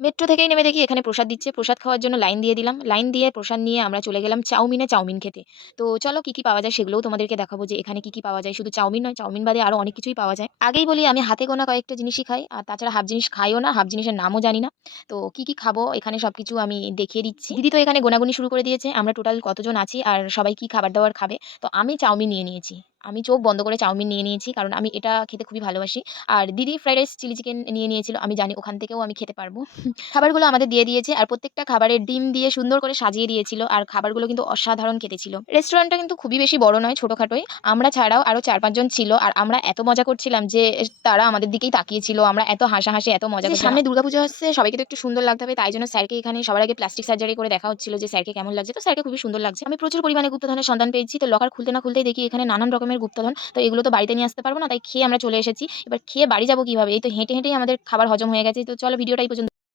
Metro থেকেই নেমে দেখি এখানে প্রসাদ দিচ্ছে। প্রসাদ খাওয়ার জন্য লাইন দিয়ে দিলাম। লাইন দিয়ে প্রসাদ নিয়ে আমরা চলে গেলাম চাউমিন খেতে। তো চলো কি, কি পাওয়া যায় সেগুলোও তোমাদেরকে দেখাবো যে এখানে কি, কি পাওয়া যায়। শুধু চাউমিন নয়, চাউমিন বাদে আরো অনেক কিছুই পাওয়া যায়। আগেই বলি আমি হাতে গোনা কয়েকটা জিনিসই খাই। আর তাছাড়া হাফ জিনিস খাইও না, হাফ জিনিসের নামও জানি না। তো কি, কি খাবো এখানে সবকিছু আমি দেখিয়ে দিচ্ছি। দিদি তো এখানে গোনাগুনি শুরু করে দিয়েছে। আমরা টোটাল কতজন আছি আর সবাই কি খাবার-দাবার খাবে। তো আমি চাউমিন নিয়ে নিয়েছি। আমি চোখ বন্ধ করে চাউমিন নিয়ে নিয়েছি। কারণ আমি এটা খেতে খুবই ভালোবাসি। আর দিদি ফ্রাইড রাইস, চিলি চিকেন নিয়ে নিয়েছিল। আমি জানি ওখান থেকেও আমি খেতে পারবো। খাবারগুলো আমাদের দিয়ে দিয়েছে আর প্রত্যেকটা খাবারে ডিম দিয়ে সুন্দর করে সাজিয়ে দিয়েছিল আর খাবারগুলো কিন্তু অসাধারণ খেতে ছিল। রেস্টুরেন্টটা কিন্তু খুবই বেশি বড় নয়, ছোটখাটোই। আমরা ছাড়াও আরো ৪-৫ জন ছিল আর আমরা এত মজা করছিলাম যে তারা আমাদের দিকেই তাকিয়ে ছিল। আমরা এত হাসাহাসি, এত মজা করছিলাম। সামনে দুর্গাপুজো আসছে, সবাইকে তো একটু সুন্দর লাগতে হবে। তাই জন্য স্যারকে এখানে সবার আগে প্লাস্টিক সার্জারি করে দেখা হচ্ছিল যে স্যারকে কেমন লাগছে। তো স্যারকে খুবই সুন্দর লাগছে। আমি প্রচুর পরিমাণে গুপ্তধনের সন্ধান পেয়েছি। তো লকার খুলতে না খুলতেই দেখি এখানে নানান রকমের গুপ্তধন। তো এগুলো তো বাড়িতে নিয়ে আসতে পারব না। তাই খেয়ে আমরা চলে এসেছি। এবার খেয়ে বাড়ি যাবো কিভাবে? এই তো হেঁটে, হেঁটেই আমাদের খাবার হজম হয়ে গেছে। তো চলো ভিডিওটা এই পর্যন্ত